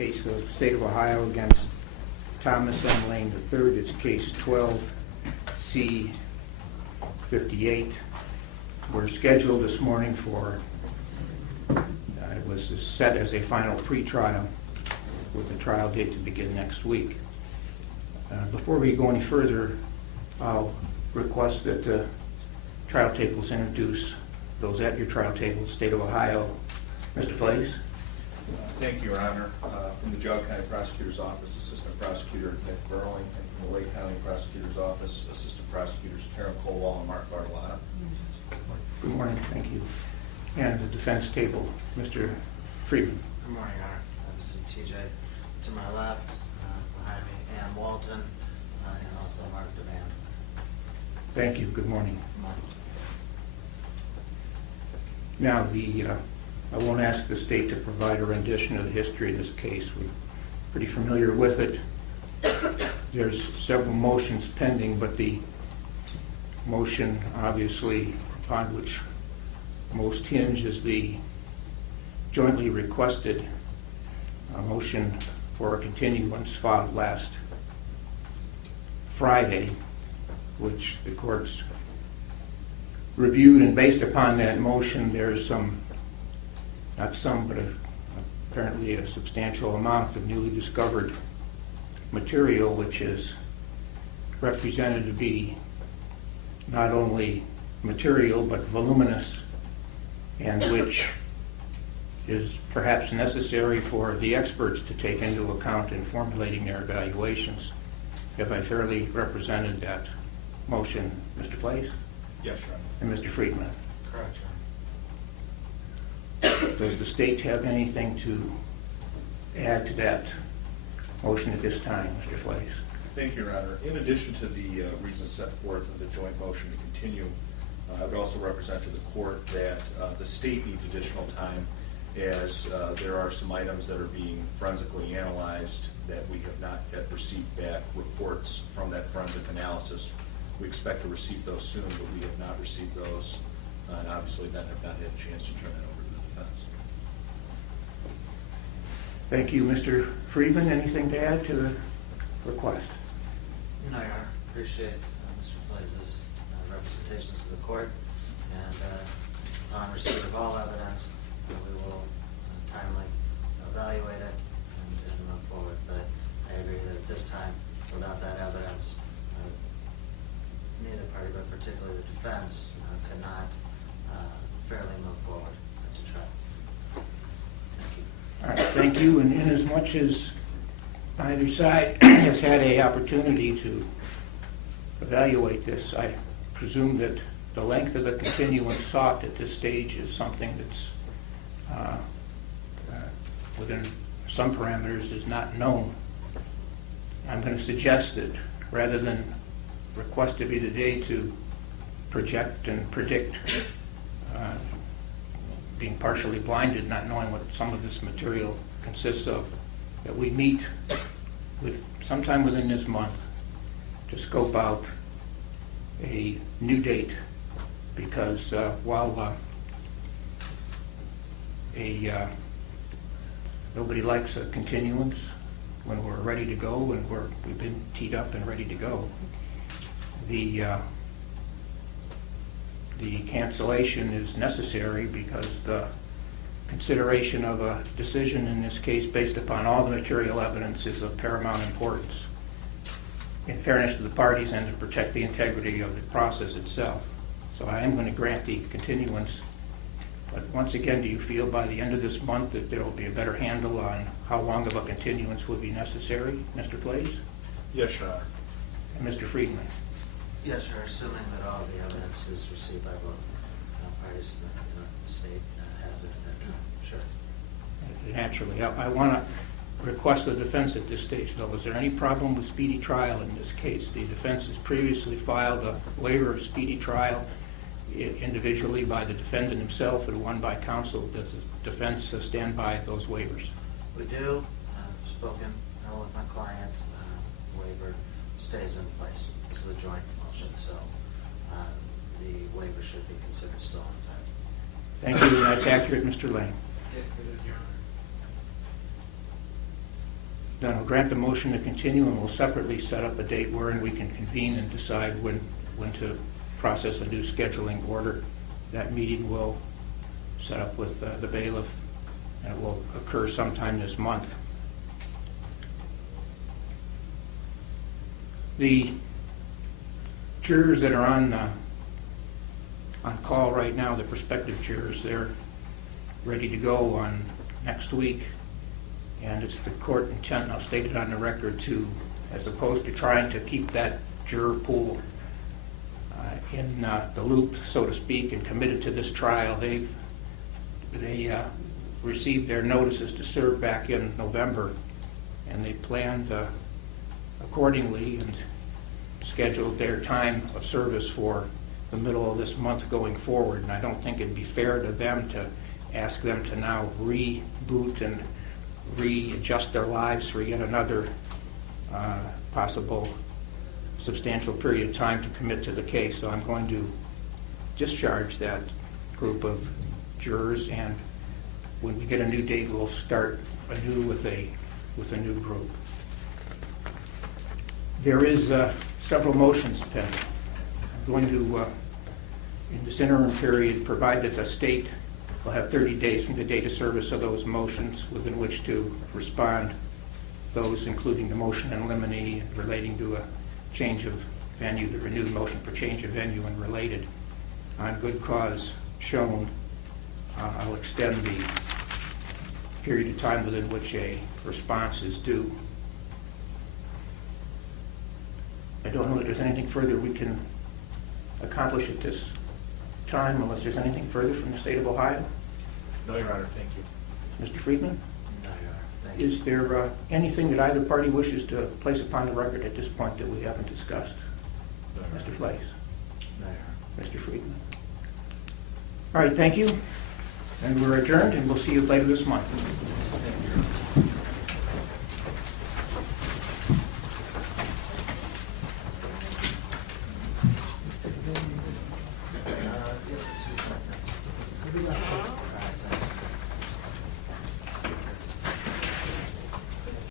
case of State of Ohio against Thomas M. Lane III. It's case 12C58. We're scheduled this morning for, it was set as a final pretrial with the trial date to begin next week. Before we go any further, I'll request that the trial tables introduce those at your trial table. State of Ohio, Mr. Flays. Thank you, Your Honor. From the Jog County Prosecutor's Office, Assistant Prosecutor Nick Burling, and from the Lake County Prosecutor's Office, Assistant Prosecutors Karen Colwell and Mark Bartolotta. Good morning, thank you. And the defense table, Mr. Friedman. Good morning, Your Honor. Obviously, TJ to my left, behind me, Ann Walton, and also Mark Devan. Thank you, good morning. Good morning. Now, I won't ask the state to provide a rendition of the history of this case. We're pretty familiar with it. There's several motions pending, but the motion, obviously, upon which most hinge is the jointly requested motion for a continuance filed last Friday, which the courts reviewed, and based upon that motion, there's apparently a substantial amount of newly discovered material, which is represented to be not only material but voluminous, and which is perhaps necessary for the experts to take into account in formulating their evaluations. Have I fairly represented that motion, Mr. Place? Yes, Your Honor. And Mr. Friedman? Correct, Your Honor. Does the state have anything to add to that motion at this time, Mr. Flays? Thank you, Your Honor. In addition to the reasons set forth in the joint motion to continue, I would also represent to the court that the state needs additional time, as there are some items that are being forensically analyzed that we have not yet received back reports from that forensic analysis. We expect to receive those soon, but we have not received those, and obviously then have not had a chance to turn that over to the defense. Thank you, Mr. Friedman. Anything to add to the request? No, Your Honor. Appreciate Mr. Blaze's representations to the court, and upon receipt of all evidence, we will timely evaluate it and move forward. But I agree that at this time, without that evidence, neither party, but particularly the defense, could not fairly move forward to trial. Thank you. All right, thank you. And inasmuch as either side has had an opportunity to evaluate this, I presume that the length of the continuance sought at this stage is something that's within some parameters is not known. I'm going to suggest that rather than request of you today to project and predict, being partially blinded, not knowing what some of this material consists of, that we meet with sometime within this month to scope out a new date, because while nobody likes a continuance when we're ready to go and we've been teed up and ready to go, the cancellation is necessary because the consideration of a decision in this case based upon all the material evidence is of paramount importance in fairness to the parties and to protect the integrity of the process itself. So I am going to grant the continuance, but once again, do you feel by the end of this month that there will be a better handle on how long of a continuance would be necessary, Mr. Flays? Yes, Your Honor. And Mr. Friedman? Yes, sir. Assuming that all the evidence is received by both parties, the state has it at that time. Sure. Naturally. I want to request the defense at this stage, though. Is there any problem with speedy trial in this case? The defense has previously filed a waiver of speedy trial individually by the defendant himself and one by counsel. Does the defense stand by those waivers? We do. I've spoken with my client. Waiver stays in place. This is a joint motion, so the waiver should be considered still in effect. Thank you. That's accurate, Mr. Lane. Yes, it is, Your then I'll grant the motion to continue, and we'll separately set up a date wherein we can convene and decide when to process a new scheduling order. That meeting will set up with the bailiff, and it will occur sometime this month. The jurors that are on call right now, the prospective jurors, they're ready to go on next week. And it's the court intent, and I'll state it on the record, to, as opposed to trying to keep that juror pool in the loop, so to speak, and committed to this trial, they received their notices to serve back in November, and they planned accordingly and scheduled their time of service for the middle of this month going forward. And I don't think it'd be fair to them to ask them to now reboot and readjust their lives for yet another possible substantial period of time to commit to the case. So I'm going to discharge that group of jurors, and when we get a new date, we'll start anew with a new group. There is several motions pending. I'm going to, in this interim period, provide that the state will have 30 days from the date of service of those motions within which to respond, those including the motion in limine relating to a change of venue, the renewed motion for change of venue and related. On good cause shown, I'll extend the period of time within which a response is due. I don't know that there's anything further we can accomplish at this time, unless there's anything further from the state of Ohio. No, Your Honor, thank you. Mr. Friedman? No, Your Honor. Thank you. Is there anything that either party wishes to place upon the record at this point that we haven't discussed? No, Your Honor. Mr. Fleiss? No, Your Honor. Mr. Friedman? All right, thank you. And we're adjourned, and we'll see you later this month. Yeah, 2 seconds.